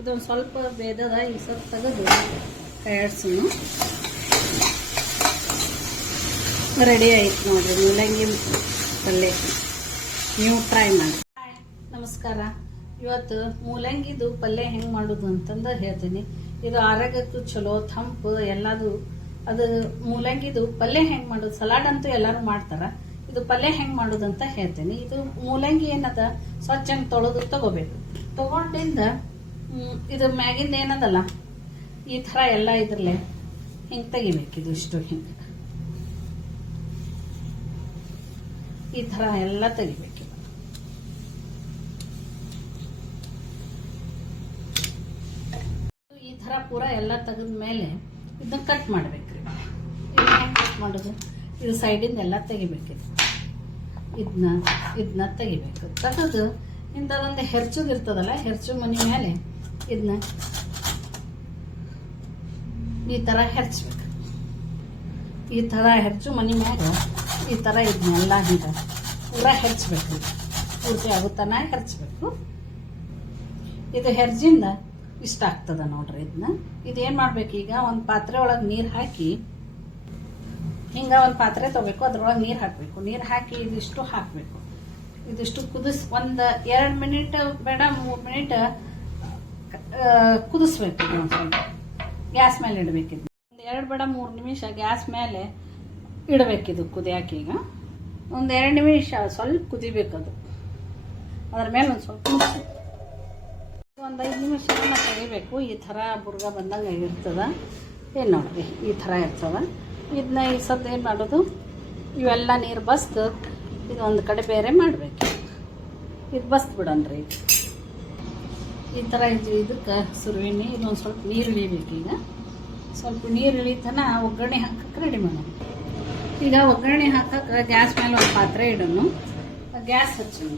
ಇದೊಂದು ಸ್ವಲ್ಪ ಬೇದದ ಈ ಸ್ವಲ್ಪ ತೆಗೆದು ಕೈಯಾಡ್ಸೋಣ. ರೆಡಿ ಆಯ್ತು ನೋಡ್ರಿ ಮೂಲಂಗಿ ಪಲ್ಯ. ನೀವು ಟ್ರೈ ಮಾಡಿ. ನಮಸ್ಕಾರ. ಇವತ್ತು ಮೂಲಂಗಿದು ಪಲ್ಯ ಹೆಂಗೆ ಮಾಡೋದು ಅಂತಂದು ಹೇಳ್ತೀನಿ. ಇದು ಆರೋಗ್ಯಕ್ಕೂ ಚಲೋ, ತಂಪು ಎಲ್ಲದು. ಅದು ಮೂಲಂಗಿದು ಪಲ್ಯ ಹೆಂಗೆ ಮಾಡೋದು, ಸಲಾಡ್ ಅಂತೂ ಎಲ್ಲರೂ ಮಾಡ್ತಾರ. ಇದು ಪಲ್ಯ ಹೆಂಗೆ ಮಾಡೋದು ಅಂತ ಹೇಳ್ತೀನಿ. ಇದು ಮೂಲಂಗಿ ಏನದ ಸ್ವಚ್ಛ ತೊಳೆದು ತಗೋಬೇಕು. ತಗೊಂಡಿಂದ ಇದು ಮ್ಯಾಗಿಂದ ಏನದಲ್ಲ ಈ ಥರ ಎಲ್ಲ ಇದ್ರಲ್ಲೇ ಹಿಂಗೆ ತೆಗಿಬೇಕು. ಇದು ಇಷ್ಟು ಹಿಂಗೆ ಈ ಥರ ಎಲ್ಲ ತೆಗಿಬೇಕು. ಈ ಥರ ಪೂರ ಎಲ್ಲ ತೆಗೆದ ಮೇಲೆ ಇದನ್ನ ಕಟ್ ಮಾಡ್ಬೇಕ್ರಿ. ಇದು ಹೆಂಗೆ ಕಟ್ ಮಾಡೋದು, ಇದು ಸೈಡಿಂದ ಎಲ್ಲ ತೆಗಿಬೇಕಿದು. ಇದನ್ನ ತೆಗಿಬೇಕು. ತೆಗೆದು ಇಂಥದೊಂದು ಹೆರ್ಚುದು ಇರ್ತದಲ್ಲ, ಹೆರ್ಚು ಮನೆ ಮೇಲೆ ಇದನ್ನ ಈ ಥರ ಹೆರ್ಚ್ಬೇಕು. ಈ ಥರ ಹೆರ್ಚು ಮನೆ ಮ್ಯಾಗ ಈ ಥರ ಇದನ್ನೆಲ್ಲ ಹಿಂಗೆ ಪೂರ ಹೆರ್ಚ್ಬೇಕು. ಪೂರ್ತಿ ಆಗುತ್ತಾನ ಹೆರ್ಚ್ಬೇಕು. ಇದು ಹೆರ್ಜಿಂದ ಇಷ್ಟ ಆಗ್ತದ ನೋಡ್ರಿ. ಇದೇನು ಮಾಡ್ಬೇಕು, ಈಗ ಒಂದು ಪಾತ್ರೆ ಒಳಗೆ ನೀರು ಹಾಕಿ ಹಿಂಗ ಒಂದು ಪಾತ್ರೆ ತಗೋಬೇಕು. ಅದ್ರೊಳಗೆ ನೀರು ಹಾಕಬೇಕು. ನೀರು ಹಾಕಿ ಇದಿಷ್ಟು ಹಾಕಬೇಕು. ಇದಿಷ್ಟು ಒಂದು 2 ಮಿನಿಟ್ ಬೇಡ 3 ಮಿನಿಟ್ ಕುದಿಸ್ಬೇಕು. ಒಂದು ಸ್ವಲ್ಪ ಗ್ಯಾಸ್ ಮೇಲೆ ಇಡಬೇಕಿದ್ದು. ಒಂದು 2 ಬೇಡ 3 ನಿಮಿಷ ಗ್ಯಾಸ್ ಮೇಲೆ ಇಡಬೇಕಿದು ಕುದಿಯಾಕ. ಈಗ ಒಂದು 2 ನಿಮಿಷ ಸ್ವಲ್ಪ ಕುದಿಬೇಕದು. ಅದ್ರ ಮೇಲೆ ಒಂದು ಸ್ವಲ್ಪ ಒಂದು 5 ನಿಮಿಷ ತೆಗಿಬೇಕು. ಈ ಥರ ಬುರ್ಗ ಬಂದಂಗೆ ಇರ್ತದ. ಏನು ನೋಡ್ರಿ ಈ ಥರ ಇರ್ತದ. ಇದನ್ನ ಈ ಸದ್ದು ಏನು ಮಾಡೋದು, ಇವೆಲ್ಲ ನೀರು ಬಸ್ದು ಇದು ಒಂದು ಕಡೆ ಬೇರೆ ಮಾಡಬೇಕು. ಇದು ಬಸ್ದು ಬಿಡನ್ರಿ. ಈ ಥರ ಇದಕ್ಕೆ ಸುರುವಿನಿ ಇದೊಂದು ಸ್ವಲ್ಪ ನೀರು ಇಳಿಬೇಕು. ಈಗ ಸ್ವಲ್ಪ ನೀರು ಇಳಿತನ ಒಗ್ಗರಣೆ ಹಾಕಕ್ಕೆ ರೆಡಿ ಮಾಡೋಣ. ಈಗ ಒಗ್ಗರಣೆ ಹಾಕಕ್ಕೆ ಗ್ಯಾಸ್ ಮೇಲೆ ಒಂದು ಪಾತ್ರೆ ಇಡೋಣ. ಗ್ಯಾಸ್ ಹಚ್ಚೋಣ.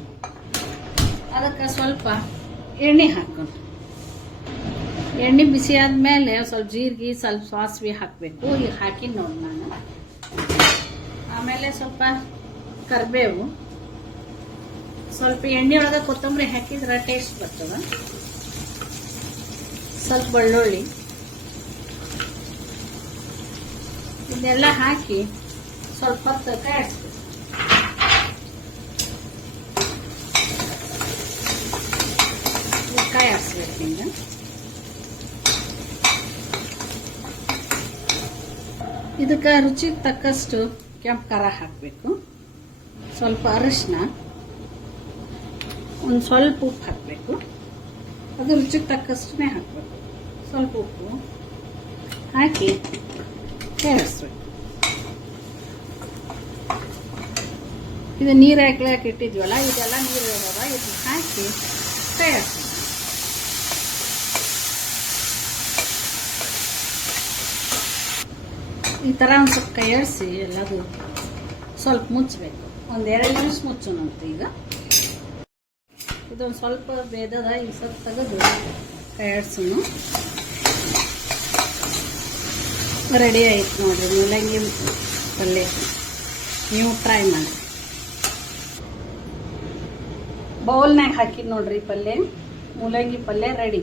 ಅದಕ್ಕೆ ಸ್ವಲ್ಪ ಎಣ್ಣೆ ಹಾಕೋಣ. ಎಣ್ಣೆ ಬಿಸಿ ಆದಮೇಲೆ ಸ್ವಲ್ಪ ಜೀರಿಗೆ, ಸ್ವಲ್ಪ ಸಾಸಿವೆ ಹಾಕಬೇಕು. ಈಗ ಹಾಕಿ ನೋಡಿ ನಾನು. ಆಮೇಲೆ ಸ್ವಲ್ಪ ಕರಿಬೇವು, ಸ್ವಲ್ಪ ಎಣ್ಣೆ ಒಳಗೆ ಕೊತ್ತಂಬರಿ ಹಾಕಿದ್ರೆ ಟೇಸ್ಟ್ ಬರ್ತದ. ಸ್ವಲ್ಪ ಬೆಳ್ಳುಳ್ಳಿ, ಇದೆಲ್ಲ ಹಾಕಿ ಸ್ವಲ್ಪ ಹೊತ್ತು ಕಾಯಿಸ್ಬೇಕು. ಕಾಯಿ ಹಾಕ್ಸ್ಬೇಕು. ಹಿಂಗೆ ಇದಕ್ಕೆ ರುಚಿಗೆ ತಕ್ಕಷ್ಟು ಕೆಂಪು ಖಾರ ಹಾಕಬೇಕು. ಸ್ವಲ್ಪ ಅರಿಶಿನ, ಒಂದು ಸ್ವಲ್ಪ ಉಪ್ಪು ಹಾಕಬೇಕು. ಅದು ರುಚಿಗೆ ತಕ್ಕಷ್ಟೇ ಹಾಕಬೇಕು. ಸ್ವಲ್ಪ ಉಪ್ಪು ಹಾಕಿ ಕೇಳಿಸ್ಬೇಕು. ಇದು ನೀರು ಹಾಕಿ ಇಟ್ಟಿದ್ವಲ್ಲ, ಇದೆಲ್ಲ ನೀರು ಇರೋದ ಇದನ್ನ ಹಾಕಿ ತಯಾರಿಸ್ಬೇಕು. ಈ ಥರ ಒಂದು ಸ್ವಲ್ಪ ಕೈಯಾಡಿಸಿ ಎಲ್ಲದು ಸ್ವಲ್ಪ ಮುಚ್ಚಬೇಕು. ಒಂದು 2 ನಿಮಿಷ ಮುಚ್ಚೋಣಂತ. ಈಗ ಇದೊಂದು ಸ್ವಲ್ಪ ಬೇದದ ಈ ಸ್ವಲ್ಪ ತೆಗೆದು ಕೈಯಾಡ್ಸೋಣ. ರೆಡಿ ಆಯ್ತು ನೋಡ್ರಿ ಮೂಲಂಗಿ ಪಲ್ಯ. ನೀವು ಟ್ರೈ ಮಾಡಿ. ಬೌಲ್ನಾಗ ಹಾಕಿ ನೋಡ್ರಿ ಪಲ್ಯ. ಮೂಲಂಗಿ ಪಲ್ಯ ರೆಡಿ.